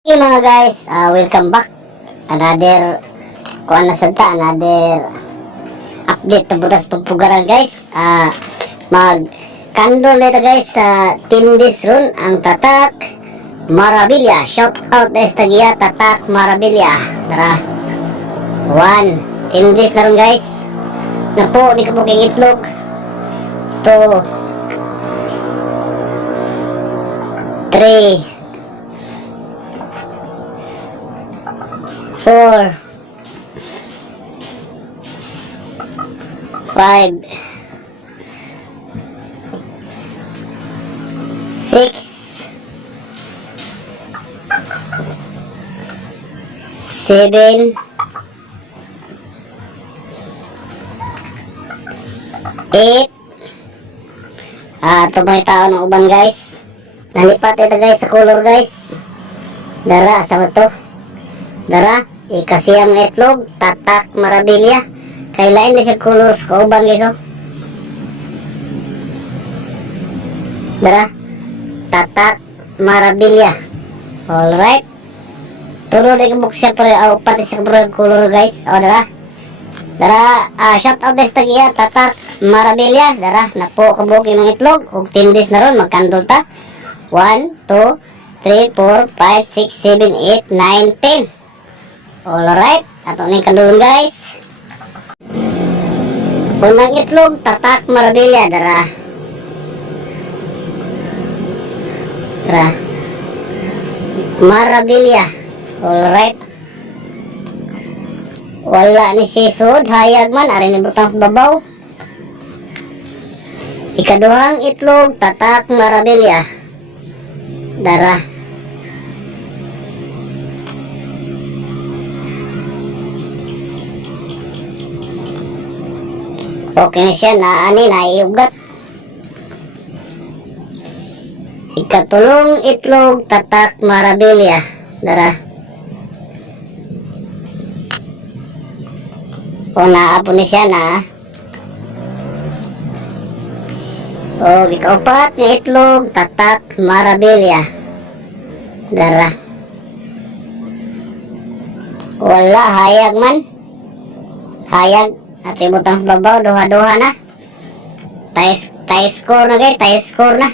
Hey mga guys, welcome back. Another update na butas pagpugaran guys. Mag-kandol nito guys sa Team Disrun ang Tatak Marabilia. Shout out na Estagia Tatak Marabilia. Tara. 1. Team Dis na rin guys. Napo, ni kabuking itlog. 2 3 4 5 6 7 8 ito may tao ng uban guys. Nalipat ito guys sa color guys. Dara, sa to. Dara, kasi ang itlog, Tatak Marabilia. Kailain na siya colors ko uban guys oh. Dara, Tatak Marabilia. Alright. Tulo na yung siya pero pati siya color guys. O dara. Dara, shout out des tagiya Tatak Marabilia. Dara, napo kabuk yung itlog. Ug tindis na ron, magkandol ta. 1, 2, 3, 4, 5, 6, 7, 8, 9, 10. Alright, ato na yung kandulong guys. Unang itlog, Tatak Marabilia. Dara. Dara. Marabilia. Alright. Wala ni sisod, hayag man, ari ni butang sa babaw. Ikaduhang itlog, Tatak Marabilia. Dara. Okay na siya, naiugat. Ikatulong itlog, Tatak Marabilia. Dara. O naapo ni siya na. O ikaupat na itlog, Tatak Marabilia. Dara. Wala, hayag man. Hayag. At ibutang sa babaw, duha-duha na. Tie score na guys, tie score na.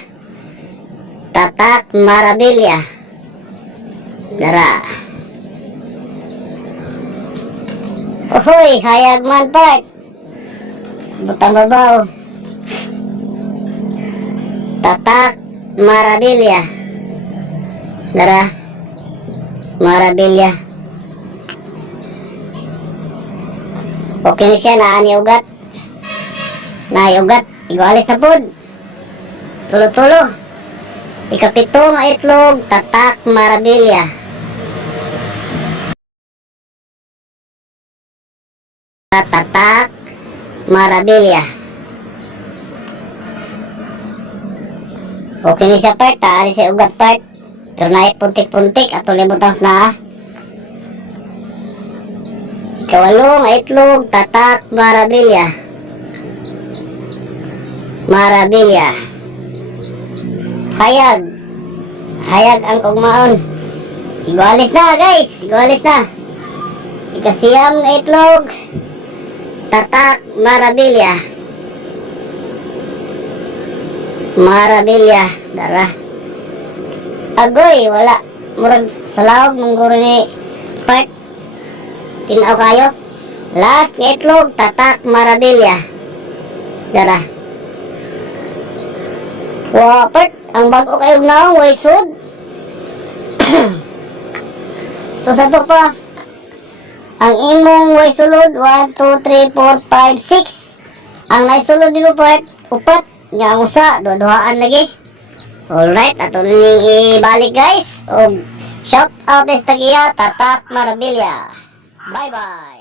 Tatak Marabilia. Dara. Ohoy, hayag man part. Butang babaw. Tatak Marabilia. Dara. Marabilia. Okay na siya, naaniugat. Naiugat. Igualis na pod. Tulo-tulo. Ikapito nga itlog, Tatak Marabilia. Tatak Marabilia. Okay na siya part, taali siya ugat part. Pero naik puntik-puntik at ulibutang na. Ikawalong itlog, Tatak Marabilia. Marabilia. Hayag. Hayag ang kugmaon. Igualis na guys. Igualis na. Ikasiyam na itlog, Tatak Marabilia. Marabilia. Dara. Agoy, wala. Murag salawag mong guro ni part. Tinaw kayo. Last nga itlog, Tatak Marabilia. Dara. Wapert, ang bago kayo naong way sud. So sa to pa. Ang imong way sulod 1, 2, 3, 4, 5, 6. Ang naisulod dito part, upat. Yang usa, duha-duhaan lagi. Alright, ato ning ibalik guys. O shout out des tagiya Tatak Marabilia. Bye-bye.